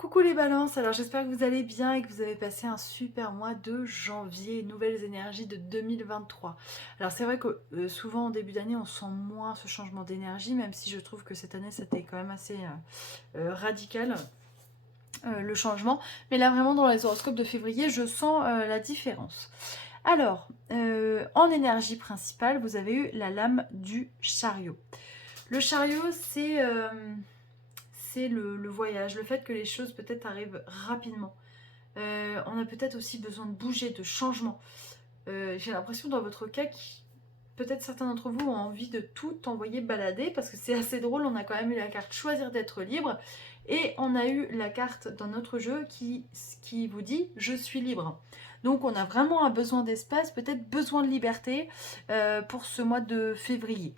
Coucou les balances, alors j'espère que vous allez bien et que vous avez passé un super mois de janvier, nouvelles énergies de 2023. Alors c'est vrai que souvent en début d'année on sent moins ce changement d'énergie, même si je trouve que cette année c'était quand même assez radical le changement. Mais là vraiment dans les horoscopes de février je sens la différence. Alors, en énergie principale, vous avez eu la lame du chariot. Le chariot, c'est le voyage, le fait que les choses peut-être arrivent rapidement. On a peut-être aussi besoin de bouger, de changement. J'ai l'impression dans votre cas que peut-être certains d'entre vous ont envie de tout envoyer balader parce que c'est assez drôle, on a quand même eu la carte choisir d'être libre et on a eu la carte dans notre jeu qui vous dit je suis libre. Donc on a vraiment un besoin d'espace, peut-être besoin de liberté pour ce mois de février.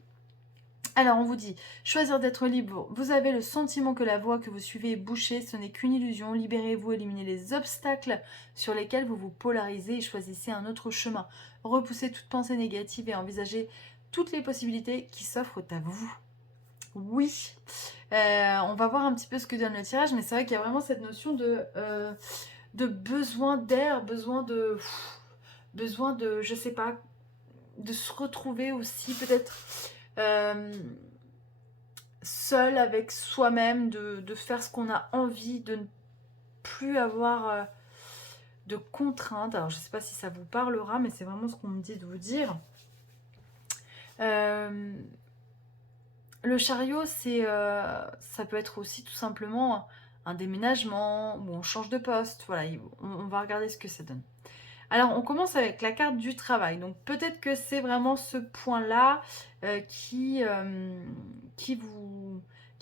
Alors on vous dit, choisir d'être libre, vous avez le sentiment que la voie que vous suivez est bouchée, ce n'est qu'une illusion, libérez-vous, éliminez les obstacles sur lesquels vous vous polarisez et choisissez un autre chemin. Repoussez toute pensée négative et envisagez toutes les possibilités qui s'offrent à vous. Oui, on va voir un petit peu ce que donne le tirage, mais c'est vrai qu'il y a vraiment cette notion de besoin d'air, besoin de, je sais pas, de se retrouver aussi peut-être euh, seul avec soi-même, de faire ce qu'on a envie, de ne plus avoir de contraintes. Alors je sais pas si ça vous parlera, mais c'est vraiment ce qu'on me dit de vous dire. Euh, le chariot, ça peut être aussi tout simplement un déménagement, ou on change de poste, voilà, on va regarder ce que ça donne. Alors, on commence avec la carte du travail. Donc, peut-être que c'est vraiment ce point-là qui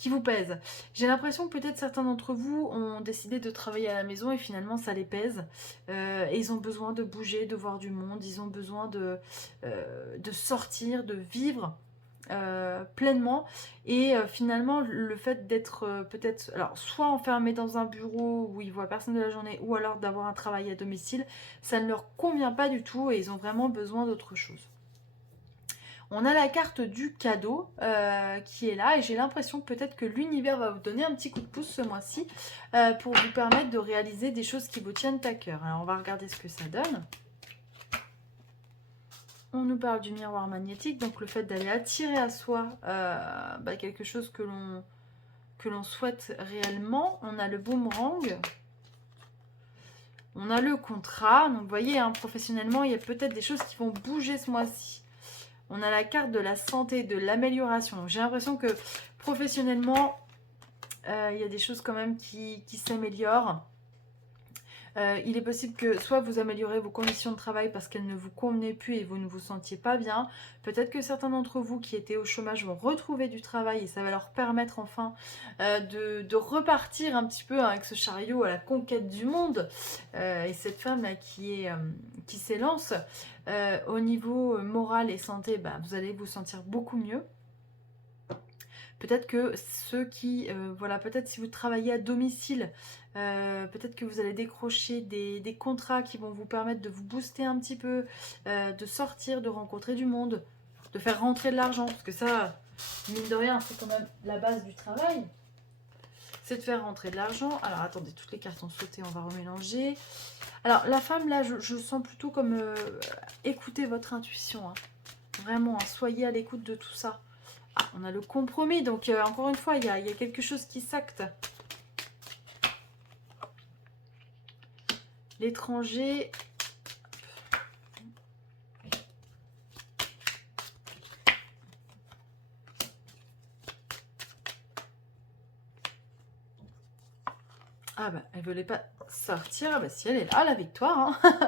vous pèse. J'ai l'impression que peut-être certains d'entre vous ont décidé de travailler à la maison et finalement ça les pèse. Et ils ont besoin de bouger, de voir du monde. Ils ont besoin de sortir, de vivre pleinement et finalement le fait d'être peut-être alors soit enfermé dans un bureau où ils voient personne de la journée ou alors d'avoir un travail à domicile, ça ne leur convient pas du tout et ils ont vraiment besoin d'autre chose. On a la carte du cadeau qui est là et j'ai l'impression peut-être que l'univers va vous donner un petit coup de pouce ce mois-ci pour vous permettre de réaliser des choses qui vous tiennent à cœur. Alors on va regarder ce que ça donne. On nous parle du miroir magnétique, donc le fait d'aller attirer à soi quelque chose que l'on souhaite réellement. On a le boomerang, on a le contrat. Donc vous voyez, hein, professionnellement, il y a peut-être des choses qui vont bouger ce mois-ci. On a la carte de la santé, de l'amélioration. Donc j'ai l'impression que professionnellement, il y a des choses quand même qui s'améliorent. Il est possible que soit vous améliorez vos conditions de travail parce qu'elles ne vous convenaient plus et vous ne vous sentiez pas bien. Peut-être que certains d'entre vous qui étaient au chômage vont retrouver du travail et ça va leur permettre enfin de repartir un petit peu avec ce chariot à la conquête du monde. Et cette femme là qui s'élance au niveau moral et santé, vous allez vous sentir beaucoup mieux. Peut-être que ceux qui, voilà, peut-être si vous travaillez à domicile, peut-être que vous allez décrocher des contrats qui vont vous permettre de vous booster un petit peu, de sortir, de rencontrer du monde, de faire rentrer de l'argent, parce que ça, mine de rien, c'est quand même la base du travail, c'est de faire rentrer de l'argent. Alors attendez, toutes les cartes ont sauté, on va remélanger. Alors la femme là, je sens plutôt comme écoutez votre intuition, hein. Vraiment, hein, soyez à l'écoute de tout ça. Ah, on a le compromis, donc encore une fois, il y a quelque chose qui s'acte. L'étranger. Ah bah, elle voulait pas sortir. Ah bah si, elle est là, la victoire. Hein.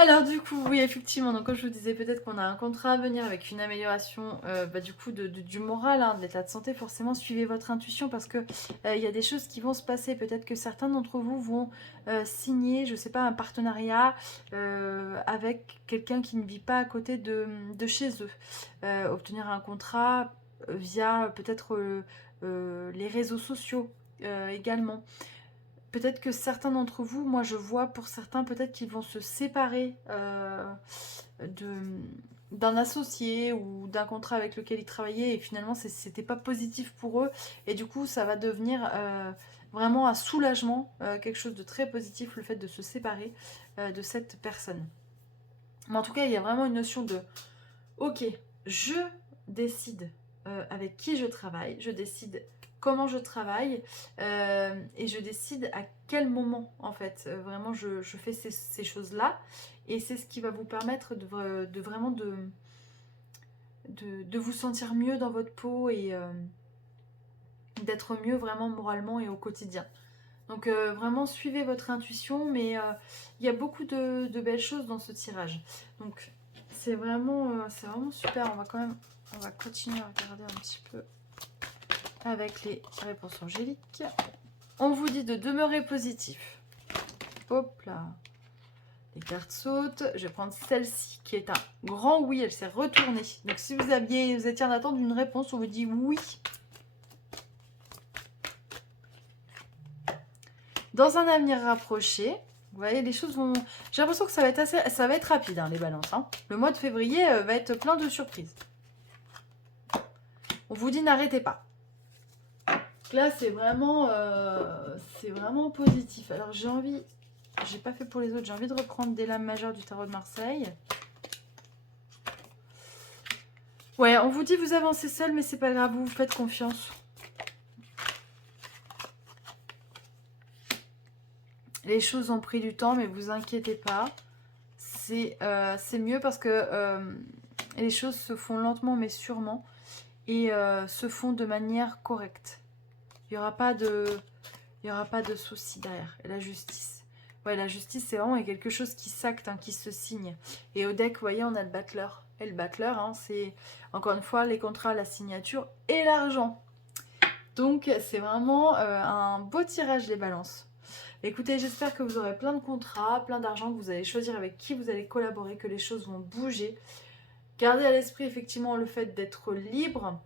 Alors du coup, oui, effectivement, donc comme je vous disais, peut-être qu'on a un contrat à venir avec une amélioration du coup du moral, hein, de l'état de santé. Forcément, suivez votre intuition parce que il y a des choses qui vont se passer. Peut-être que certains d'entre vous vont signer, je sais pas, un partenariat avec quelqu'un qui ne vit pas à côté de chez eux. Obtenir un contrat via peut-être les réseaux sociaux également. Peut-être que certains d'entre vous, moi je vois pour certains, peut-être qu'ils vont se séparer de, d'un associé ou d'un contrat avec lequel ils travaillaient et finalement c'était pas positif pour eux et du coup ça va devenir vraiment un soulagement, quelque chose de très positif, le fait de se séparer de cette personne. Mais en tout cas il y a vraiment une notion de ok, je décide avec qui je travaille, je décide comment je travaille et je décide à quel moment en fait vraiment je fais ces choses-là et c'est ce qui va vous permettre de vraiment de vous sentir mieux dans votre peau et d'être mieux vraiment moralement et au quotidien. Donc vraiment suivez votre intuition, mais il y a beaucoup de belles choses dans ce tirage. Donc c'est vraiment super. On va continuer à regarder un petit peu avec les réponses angéliques. On vous dit de demeurer positif. Hop là. Les cartes sautent. Je vais prendre celle-ci qui est un grand oui. Elle s'est retournée. Donc si vous étiez en attente d'une réponse, on vous dit oui. Dans un avenir rapproché, vous voyez, les choses vont... J'ai l'impression que ça va être rapide, hein, les balances. Hein. Le mois de février va être plein de surprises. On vous dit n'arrêtez pas. Donc là, c'est vraiment positif. Alors, j'ai pas fait pour les autres, j'ai envie de reprendre des lames majeures du tarot de Marseille. Ouais, on vous dit vous avancez seul, mais c'est pas grave, vous faites confiance. Les choses ont pris du temps, mais vous inquiétez pas. C'est mieux parce que les choses se font lentement, mais sûrement. Et se font de manière correcte. Il n'y aura pas de soucis derrière. Et la justice. Ouais, la justice, c'est vraiment quelque chose qui s'acte, hein, qui se signe. Et au deck, vous voyez, on a le battleur. Et le battleur, hein, c'est encore une fois les contrats, la signature et l'argent. Donc, c'est vraiment un beau tirage, les balances. Écoutez, j'espère que vous aurez plein de contrats, plein d'argent, que vous allez choisir avec qui vous allez collaborer, que les choses vont bouger. Gardez à l'esprit effectivement le fait d'être libre.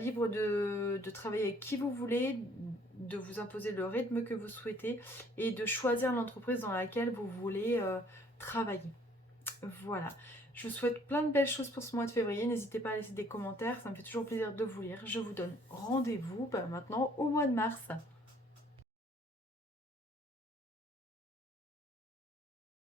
Libre de travailler avec qui vous voulez, de vous imposer le rythme que vous souhaitez et de choisir l'entreprise dans laquelle vous voulez travailler. Voilà. Je vous souhaite plein de belles choses pour ce mois de février. N'hésitez pas à laisser des commentaires, ça me fait toujours plaisir de vous lire. Je vous donne rendez-vous maintenant au mois de mars.